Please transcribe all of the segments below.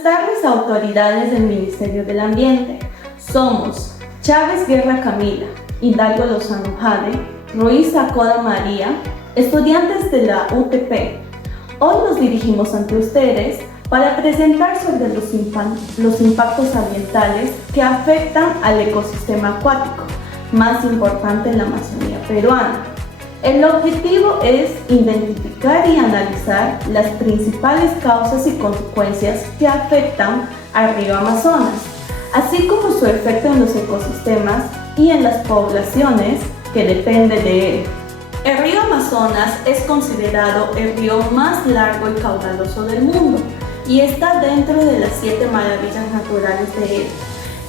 Buenas tardes, autoridades del Ministerio del Ambiente. Somos Chávez Guerra Camila, Hidalgo Lozano Jade, Ruiz Acoda María, estudiantes de la UTP. Hoy nos dirigimos ante ustedes para presentar sobre los impactos ambientales que afectan al ecosistema acuático más importante en la Amazonía peruana. El objetivo es identificar y analizar las principales causas y consecuencias que afectan al río Amazonas, así como su efecto en los ecosistemas y en las poblaciones que dependen de él. El río Amazonas es considerado el río más largo y caudaloso del mundo y está dentro de las 7 maravillas naturales de él.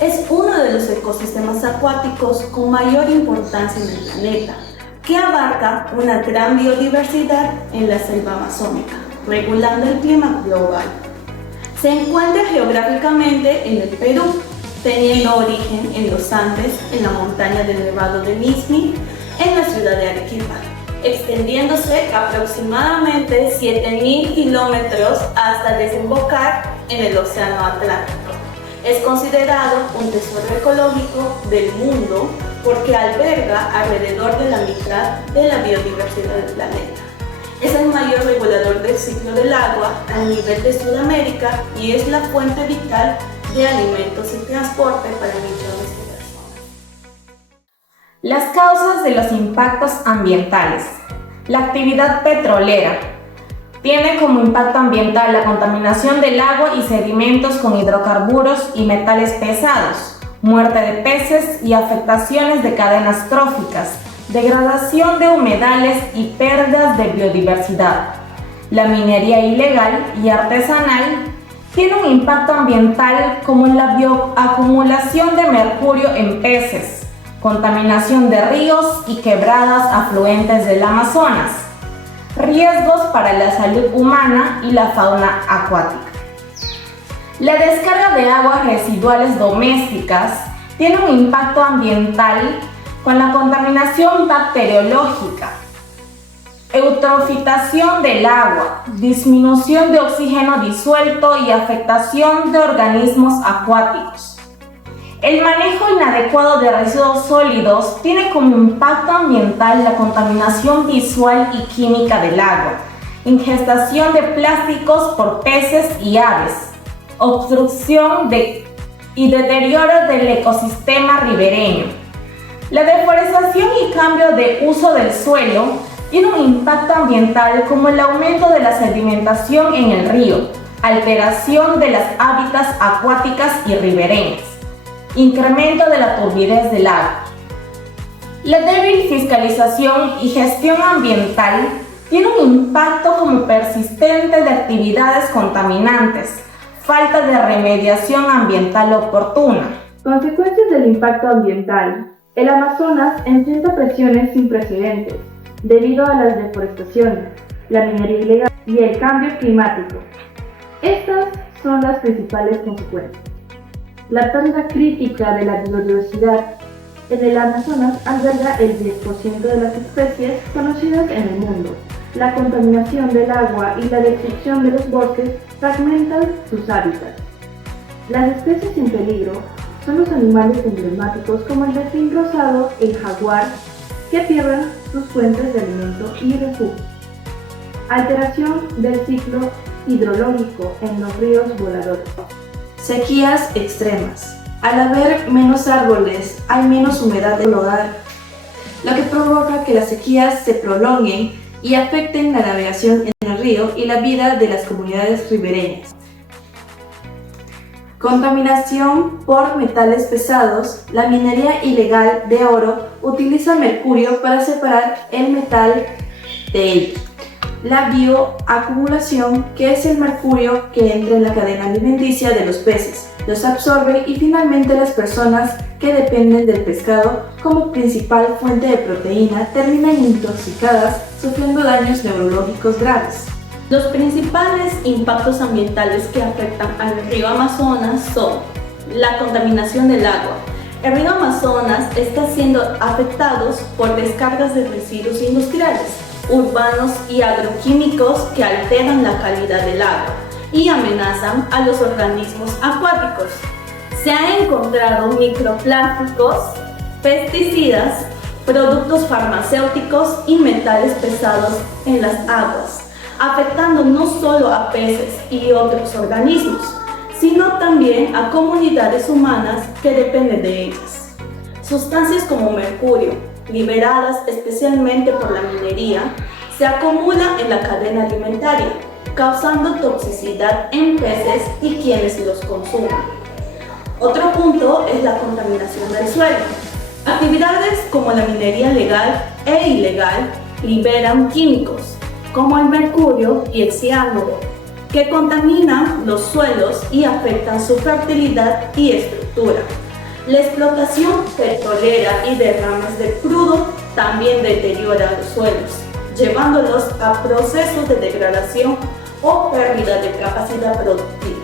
Es uno de los ecosistemas acuáticos con mayor importancia en el planeta, que abarca una gran biodiversidad en la selva amazónica, regulando el clima global. Se encuentra geográficamente en el Perú, teniendo origen en los Andes, en la montaña del Nevado del Izmi, en la ciudad de Arequipa, extendiéndose aproximadamente 7.000 kilómetros hasta desembocar en el Océano Atlántico. Es considerado un tesoro ecológico del mundo porque alberga alrededor de la mitad de la biodiversidad del planeta. Es el mayor regulador del ciclo del agua a nivel de Sudamérica y es la fuente vital de alimentos y transporte para millones de personas. Las causas de los impactos ambientales. La actividad petrolera tiene como impacto ambiental la contaminación del agua y sedimentos con hidrocarburos y metales pesados, muerte de peces y afectaciones de cadenas tróficas, degradación de humedales y pérdidas de biodiversidad. La minería ilegal y artesanal tiene un impacto ambiental como la bioacumulación de mercurio en peces, contaminación de ríos y quebradas afluentes del Amazonas, riesgos para la salud humana y la fauna acuática. La descarga de aguas residuales domésticas tiene un impacto ambiental con la contaminación bacteriológica, eutrofitación del agua, disminución de oxígeno disuelto y afectación de organismos acuáticos. El manejo inadecuado de residuos sólidos tiene como impacto ambiental la contaminación visual y química del agua, ingestación de plásticos por peces y aves, obstrucción y deterioro del ecosistema ribereño. La deforestación y cambio de uso del suelo tiene un impacto ambiental como el aumento de la sedimentación en el río, alteración de las hábitats acuáticas y ribereñas, incremento de la turbidez del agua. La débil fiscalización y gestión ambiental tiene un impacto como persistente de actividades contaminantes, falta de remediación ambiental oportuna. Consecuencias del impacto ambiental. El Amazonas enfrenta presiones sin precedentes debido a las deforestaciones, la minería ilegal y el cambio climático. Estas son las principales consecuencias. La pérdida crítica de la biodiversidad. En el Amazonas alberga el 10% de las especies conocidas en el mundo. La contaminación del agua y la destrucción de los bosques fragmentan sus hábitats. Las especies en peligro son los animales emblemáticos como el delfín rosado, el jaguar, que pierden sus fuentes de alimento y refugio. Alteración del ciclo hidrológico en los ríos voladores. Sequías extremas. Al haber menos árboles, hay menos humedad en el hogar, lo que provoca que las sequías se prolonguen y afecten la navegación en el río y la vida de las comunidades ribereñas. Contaminación por metales pesados. La minería ilegal de oro utiliza mercurio para separar el metal de él. La bioacumulación, que es el mercurio que entra en la cadena alimenticia de los peces, los absorbe y finalmente las personas que dependen del pescado como principal fuente de proteína terminan intoxicadas, sufriendo daños neurológicos graves. Los principales impactos ambientales que afectan al río Amazonas son la contaminación del agua. El río Amazonas está siendo afectado por descargas de residuos industriales, urbanos y agroquímicos que alteran la calidad del agua. y amenazan a los organismos acuáticos. Se han encontrado microplásticos, pesticidas, productos farmacéuticos y metales pesados en las aguas, afectando no solo a peces y otros organismos, sino también a comunidades humanas que dependen de ellas. Sustancias como mercurio, liberadas especialmente por la minería, se acumulan en la cadena alimentaria, causando toxicidad en peces y quienes los consumen. Otro punto es la contaminación del suelo. Actividades como la minería legal e ilegal liberan químicos, como el mercurio y el cianuro, que contaminan los suelos y afectan su fertilidad y estructura. La explotación petrolera y derrames de crudo también deterioran los suelos, llevándolos a procesos de degradación o pérdida de capacidad productiva.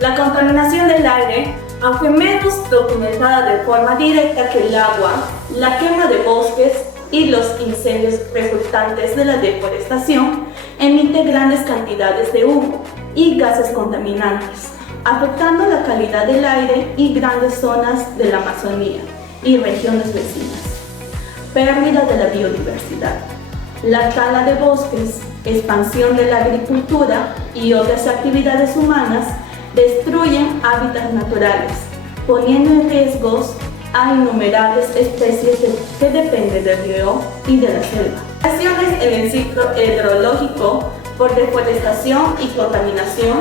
La contaminación del aire, aunque menos documentada de forma directa que el agua, la quema de bosques y los incendios resultantes de la deforestación, emite grandes cantidades de humo y gases contaminantes, afectando la calidad del aire y grandes zonas de la Amazonía y regiones vecinas. Pérdida de la biodiversidad. La tala de bosques, expansión de la agricultura y otras actividades humanas destruyen hábitats naturales, poniendo en riesgos a innumerables especies que dependen del río y de la selva. Variaciones en el ciclo hidrológico por deforestación y contaminación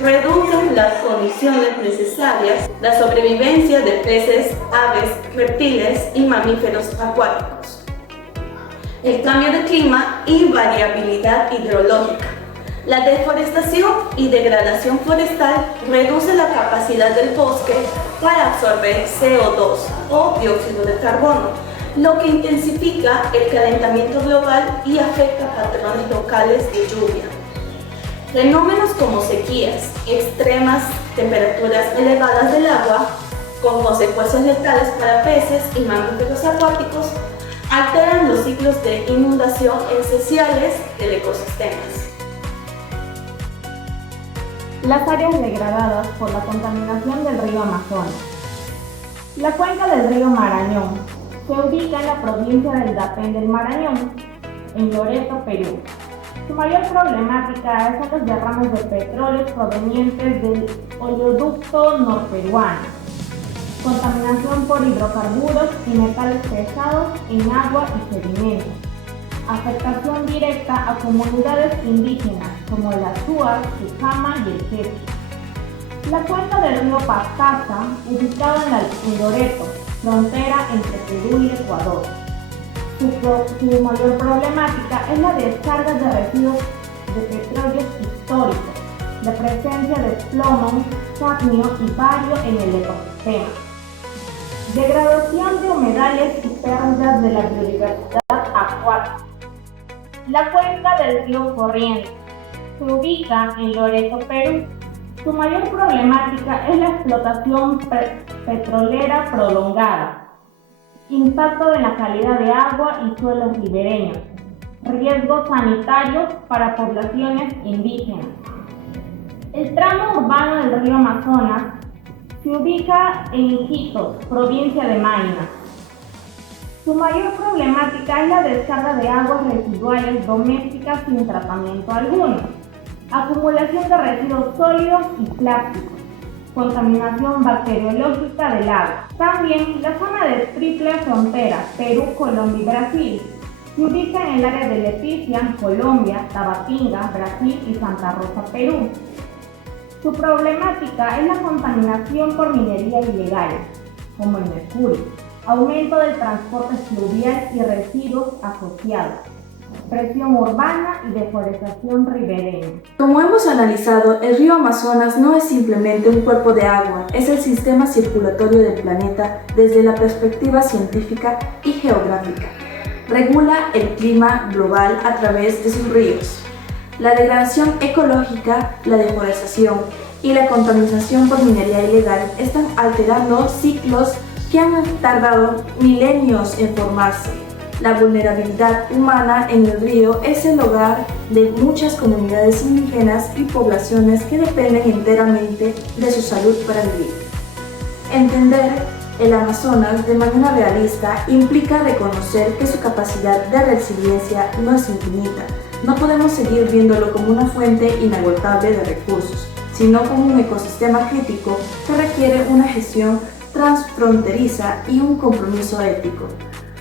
reducen las condiciones necesarias a la sobrevivencia de peces, aves, reptiles y mamíferos acuáticos. El cambio de clima y variabilidad hidrológica. La deforestación y degradación forestal reduce la capacidad del bosque para absorber CO2 o dióxido de carbono, lo que intensifica el calentamiento global y afecta patrones locales de lluvia. Fenómenos como sequías, extremas temperaturas elevadas del agua, con consecuencias letales para peces y mamíferos acuáticos, alteran los ciclos de inundación esenciales del ecosistema. Las áreas degradadas por la contaminación del río Amazonas. La cuenca del río Marañón se ubica en la provincia del Dapén del Marañón, en Loreto, Perú. Su mayor problemática son los derrames de petróleo provenientes del oleoducto norperuano, contaminación por hidrocarburos y metales pesados en agua y sedimentos, afectación directa a comunidades indígenas como el Azúa, Sucama y el Queche. La cuenca del río Pastaza, ubicada en Loreto, frontera entre Perú y Ecuador. Su mayor problemática es la descarga de residuos de petróleos históricos, la presencia de plomo, cadmio y bario en el ecosistema, degradación de humedales y pérdidas de la biodiversidad acuática. La cuenca del río Corrientes se ubica en Loreto, Perú. Su mayor problemática es la explotación petrolera prolongada, impacto en la calidad de agua y suelos ribereños, riesgos sanitarios para poblaciones indígenas. El tramo urbano del río Amazonas se ubica en Iquitos, provincia de Mayna. Su mayor problemática es la descarga de aguas residuales domésticas sin tratamiento alguno, acumulación de residuos sólidos y plásticos, contaminación bacteriológica del agua. También la zona de triple frontera Perú, Colombia y Brasil se ubica en el área de Leticia, Colombia, Tabatinga, Brasil y Santa Rosa, Perú. Su problemática es la contaminación por minería ilegal, como el mercurio, aumento del transporte fluvial y residuos asociados, presión urbana y deforestación ribereña. Como hemos analizado, el río Amazonas no es simplemente un cuerpo de agua, es el sistema circulatorio del planeta desde la perspectiva científica y geográfica. Regula el clima global a través de sus ríos. La degradación ecológica, la deforestación y la contaminación por minería ilegal están alterando ciclos que han tardado milenios en formarse. La vulnerabilidad humana en el río es el hogar de muchas comunidades indígenas y poblaciones que dependen enteramente de su salud para vivir. Entender el Amazonas de manera realista implica reconocer que su capacidad de resiliencia no es infinita. No podemos seguir viéndolo como una fuente inagotable de recursos, sino como un ecosistema crítico que requiere una gestión transfronteriza y un compromiso ético.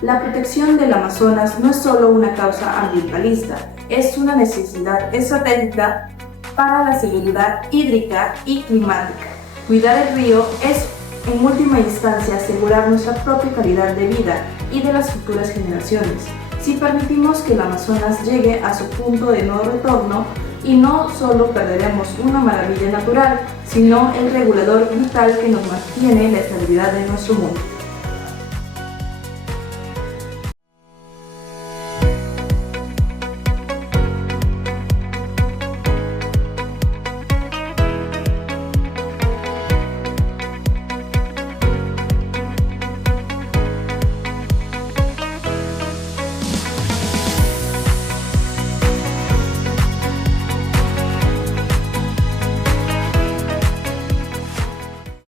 La protección del Amazonas no es solo una causa ambientalista, es una necesidad estratégica para la seguridad hídrica y climática. Cuidar el río es, en última instancia, asegurar nuestra propia calidad de vida y de las futuras generaciones. Si permitimos que el Amazonas llegue a su punto de no retorno, y no solo perderemos una maravilla natural, sino el regulador vital que nos mantiene la estabilidad de nuestro mundo.